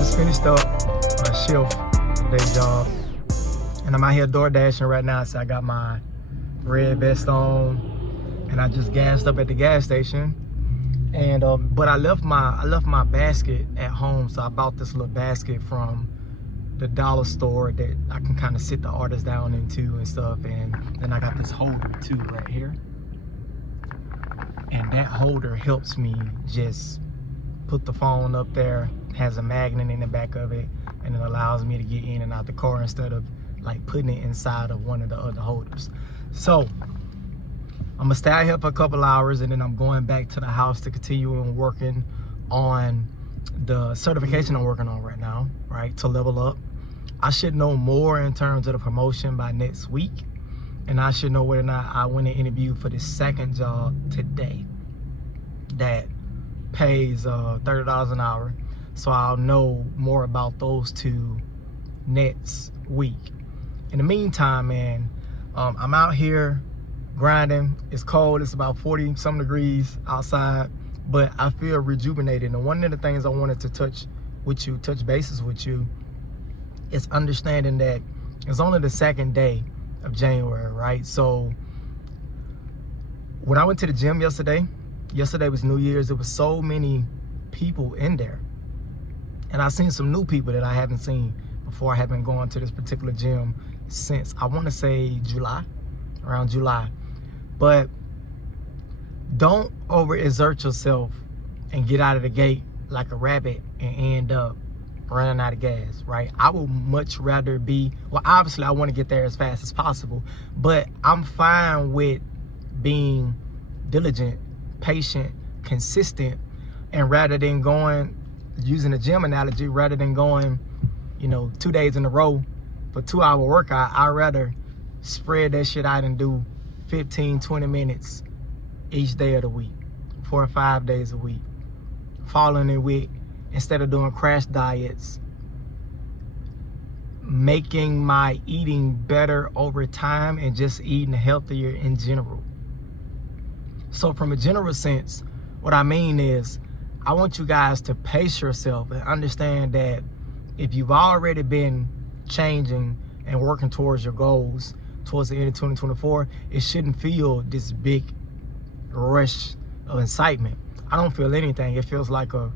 just finished up my shift, day job, and I'm out here door dashing right now. So I got my red vest on, and I just gassed up at the gas station. And but I left my basket at home, so I bought this little basket from the dollar store that I can kind of sit the artist down into and stuff. And then I got this holder too right here, and that holder helps me just put the phone up there. Has a magnet in the back of it, and it allows me to get in and out the car instead of like putting it inside of one of the other holders. So I'm gonna stay out here for a couple hours, and then I'm going back to the house to continue on working on the certification I'm working on right now, right, to level up. I should know more in terms of the promotion by next week, and I should know whether or not I win an interview for the second job today that pays $30 an hour. So I'll know more about those two next week. In the meantime, man, I'm out here grinding. It's cold. It's about 40 some degrees outside, but I feel rejuvenated. And one of the things I wanted to touch bases with you, is understanding that it's only the second day of January, right? So when I went to the gym yesterday was New Year's. There was so many people in there, and I've seen some new people that I haven't seen before. I haven't gone to this particular gym since, I want to say around July. But don't overexert yourself and get out of the gate like a rabbit and end up running out of gas, right? I would much rather be, well, obviously I want to get there as fast as possible, but I'm fine with being diligent, patient, consistent, and rather than going, using a gym analogy, rather than going, 2 days in a row for 2-hour workout, I'd rather spread that shit out and do 15, 20 minutes each day of the week, 4 or 5 days a week, following it with, instead of doing crash diets, making my eating better over time and just eating healthier in general. So from a general sense, what I mean is, I want you guys to pace yourself and understand that if you've already been changing and working towards your goals towards the end of 2024, it shouldn't feel this big rush of excitement. I don't feel anything. It feels like a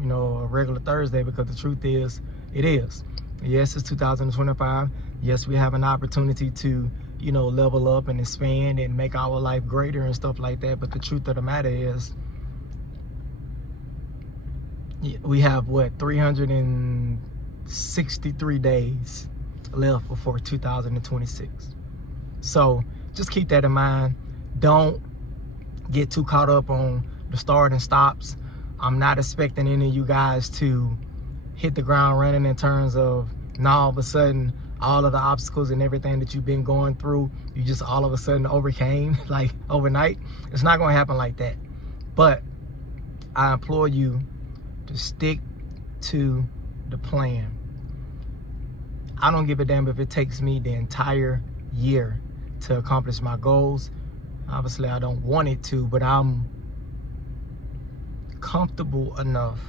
regular Thursday, because the truth is, it is. Yes, it's 2025. Yes, we have an opportunity to, level up and expand and make our life greater and stuff like that. But the truth of the matter is, we have 363 days left before 2026. So just keep that in mind. Don't get too caught up on the start and stops. I'm not expecting any of you guys to hit the ground running in terms of, now all of a sudden all of the obstacles and everything that you've been going through, you just all of a sudden overcame like overnight. It's not going to happen like that. But I implore you to stick to the plan. I don't give a damn if it takes me the entire year to accomplish my goals. Obviously I don't want it to, but I'm comfortable enough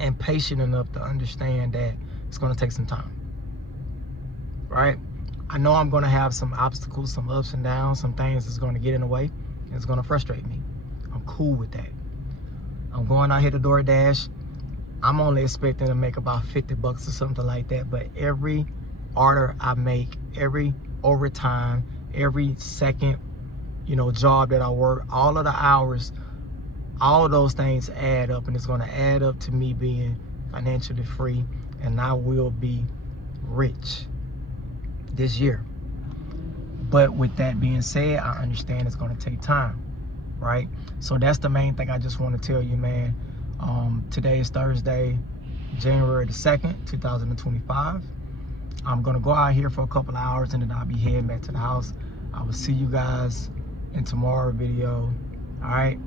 and patient enough to understand that it's going to take some time, right? I know I'm going to have some obstacles, some ups and downs, some things that's going to get in the way, and it's going to frustrate me. I'm cool with that. I'm going out here to DoorDash. I'm only expecting to make about $50 or something like that, but every order I make, every overtime, every second, job that I work, all of the hours, all of those things add up, and it's going to add up to me being financially free, and I will be rich this year. But with that being said, I understand it's going to take time, right? So that's the main thing I just want to tell you, man. Today is Thursday, January the 2nd, 2025. I'm going to go out here for a couple of hours, and then I'll be heading back to the house. I will see you guys in tomorrow's video. All right?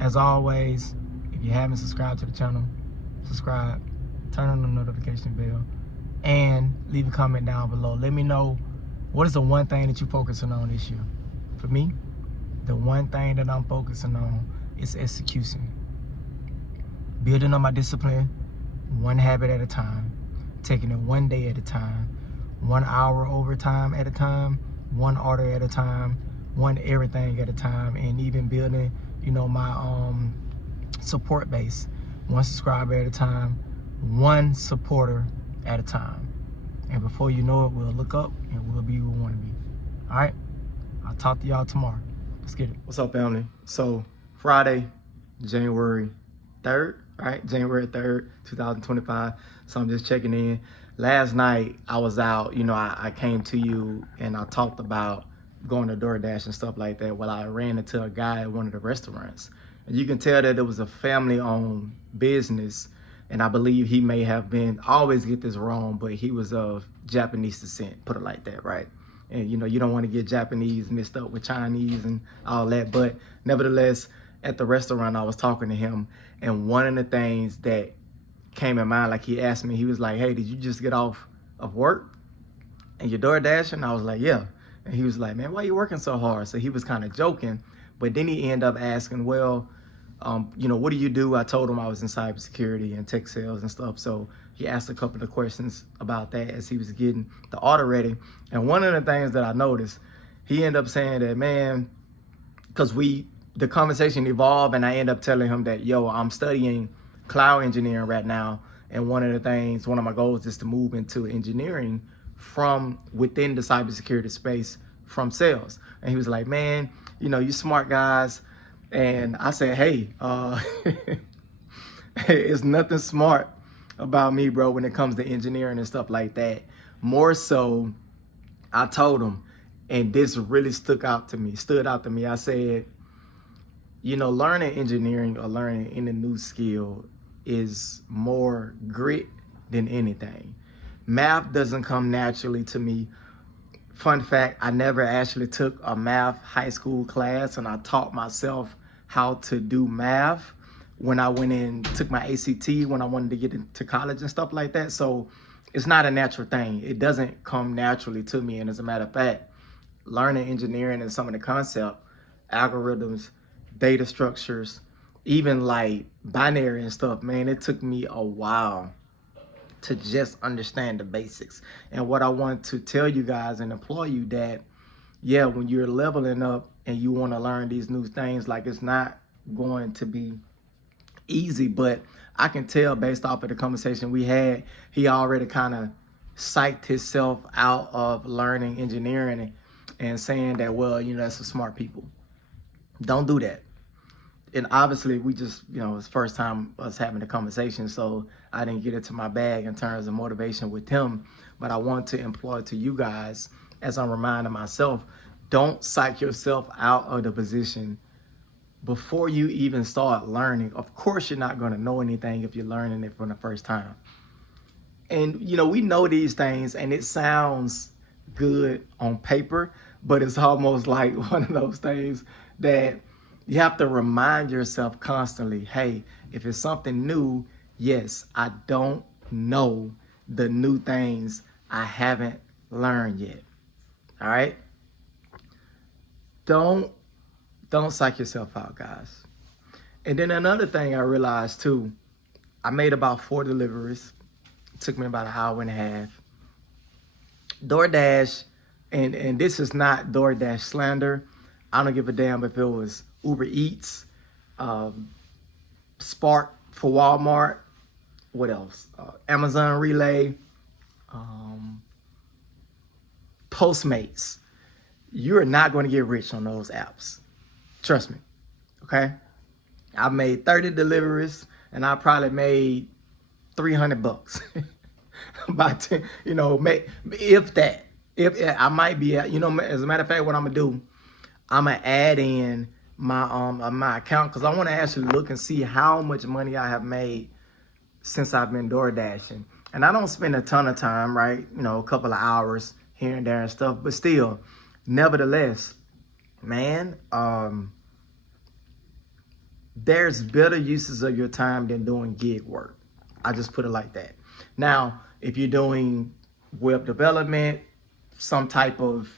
As always, if you haven't subscribed to the channel, subscribe, turn on the notification bell, and leave a comment down below. Let me know, what is the one thing that you're focusing on this year? For me, the one thing that I'm focusing on is execution. Building on my discipline, one habit at a time, taking it one day at a time, 1 hour overtime at a time, one order at a time, one everything at a time, and even building, my support base, one subscriber at a time, one supporter at a time. And before you know it, we'll look up and we'll be who we want to be. All right? I'll talk to y'all tomorrow. Let's get it. What's up, family? So Friday, January 3rd, right? January 3rd, 2025. So I'm just checking in. Last night I was out, I came to you and I talked about going to DoorDash and stuff like that. Well, I ran into a guy at one of the restaurants. And you can tell that it was a family-owned business. And I believe he may have been, I always get this wrong, but he was of Japanese descent, put it like that, right? And you don't want to get Japanese mixed up with Chinese and all that. But nevertheless, at the restaurant, I was talking to him. And one of the things that came in mind, like he asked me, he was like, hey, did you just get off of work and you're DoorDashing? And I was like, yeah. And he was like, man, why are you working so hard? So he was kind of joking. But then he ended up asking, well, what do you do? I told him I was in cybersecurity and tech sales and stuff. So he asked a couple of questions about that as he was getting the order ready. And one of the things that I noticed, he ended up saying that, man, because the conversation evolved and I ended up telling him that, yo, I'm studying cloud engineering right now. And one of my goals is to move into engineering from within the cybersecurity space from sales. And he was like, man, you smart guys. And I said, hey, it's nothing smart about me, bro, when it comes to engineering and stuff like that. More so, I told him, and this really stood out to me. I said, learning engineering or learning any new skill is more grit than anything. Math doesn't come naturally to me. Fun fact, I never actually took a math high school class, and I taught myself how to do math when I went in, took my ACT, when I wanted to get into college and stuff like that. So it's not a natural thing. It doesn't come naturally to me. And as a matter of fact, learning engineering and some of the concept, algorithms, data structures, even like binary and stuff, man, it took me a while to just understand the basics. And what I want to tell you guys and implore you that, yeah, when you're leveling up and you want to learn these new things, like it's not going to be easy, but I can tell based off of the conversation we had, he already kind of psyched himself out of learning engineering and saying that, well, that's for smart people. Don't do that. And obviously we just, it's the first time us having a conversation, so I didn't get into my bag in terms of motivation with him. But I want to employ to you guys, as I'm reminding myself, don't psych yourself out of the position before you even start learning. Of course, you're not going to know anything if you're learning it for the first time. And, we know these things and it sounds good on paper, but it's almost like one of those things that you have to remind yourself constantly, hey, if it's something new, yes, I don't know the new things I haven't learned yet. All right? Don't psych yourself out, guys. And then another thing I realized too, I made about 4 deliveries. It took me about an hour and a half. DoorDash, and this is not DoorDash slander. I don't give a damn if it was Uber Eats, Spark for Walmart, what else? Amazon Relay, Postmates. You're not going to get rich on those apps. Trust me, okay? I made 30 deliveries and I probably made $300. About 10, if that. If I might be, as a matter of fact, what I'm gonna do, I'm gonna add in my account because I want to actually look and see how much money I have made since I've been door dashing. And I don't spend a ton of time, right? A couple of hours here and there and stuff, but still, nevertheless, man, there's better uses of your time than doing gig work. I just put it like that. Now, if you're doing web development, some type of,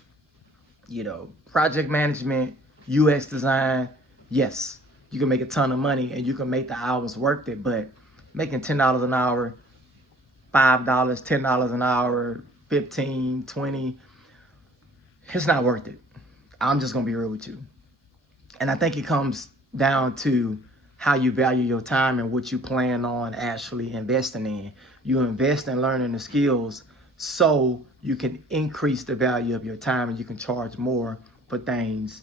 project management, UX design, yes, you can make a ton of money and you can make the hours worth it, but making $10 an hour, $5, $10 an hour, 15, 20, it's not worth it. I'm just gonna be real with you. And I think it comes down to how you value your time and what you plan on actually investing in. You invest in learning the skills so you can increase the value of your time and you can charge more for things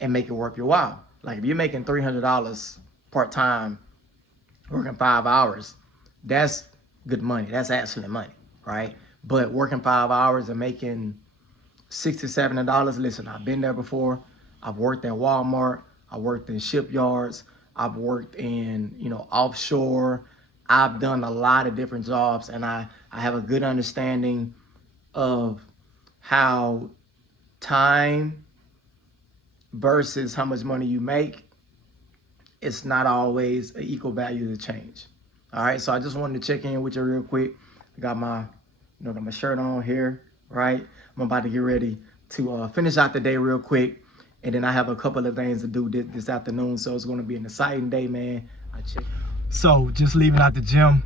and make it worth your while. Like if you're making $300 part-time, working 5 hours, that's good money. That's excellent money, right? But working 5 hours and making $60, $70, listen, I've been there before. I've worked at Walmart. I worked in shipyards. I've worked in, offshore. I've done a lot of different jobs, and I have a good understanding of how time versus how much money you make, it's not always an equal value to change. All right, so I just wanted to check in with you real quick. I got my, got my shirt on here, right? I'm about to get ready to finish out the day real quick. And then I have a couple of things to do this afternoon. So it's going to be an exciting day, man. So just leaving out the gym.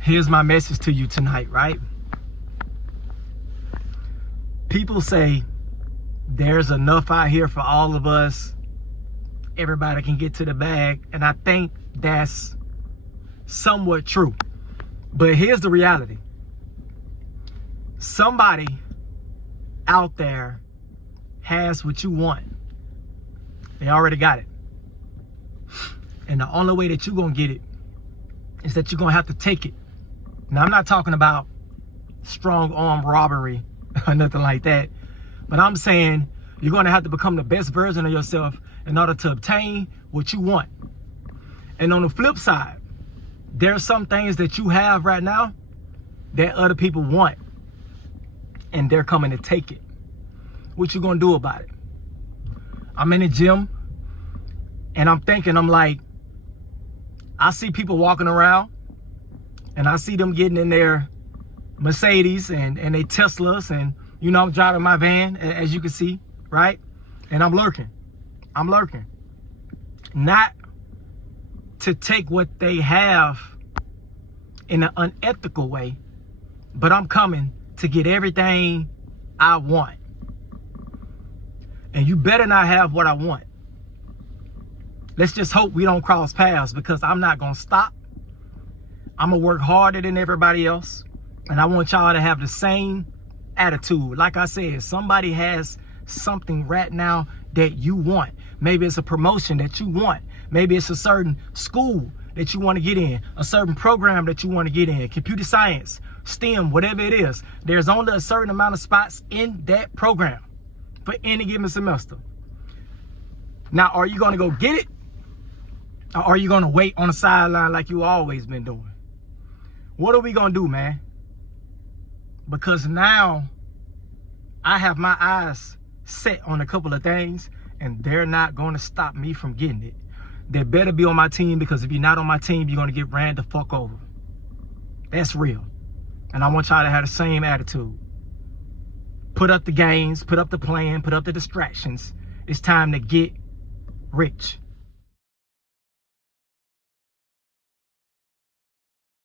Here's my message to you tonight, right? People say there's enough out here for all of us. Everybody can get to the bag. And I think that's somewhat true. But here's the reality. Somebody out there has what you want. They already got it. And the only way that you're going to get it is that you're going to have to take it. Now, I'm not talking about strong arm robbery or nothing like that. But I'm saying you're going to have to become the best version of yourself in order to obtain what you want. And on the flip side, there are some things that you have right now that other people want. And they're coming to take it. What you gonna do about it? I'm in the gym and I'm thinking, I'm like, I see people walking around and I see them getting in their Mercedes and they Teslas and, I'm driving my van, as you can see, right? And I'm lurking. Not to take what they have in an unethical way, but I'm coming to get everything I want. And you better not have what I want. Let's just hope we don't cross paths, because I'm not going to stop. I'm going to work harder than everybody else. And I want y'all to have the same attitude. Like I said, somebody has something right now that you want. Maybe it's a promotion that you want. Maybe it's a certain school that you want to get in, a certain program that you want to get in, computer science, STEM, whatever it is. There's only a certain amount of spots in that program for any given semester. Now, are you going to go get it? Or are you going to wait on the sideline like you always been doing? What are we going to do, man? Because now I have my eyes set on a couple of things, and they're not going to stop me from getting it. They better be on my team, because if you're not on my team, you're going to get ran the fuck over. That's real. And I want y'all to have the same attitude. Put up the games, put up the plan, put up the distractions. It's time to get rich.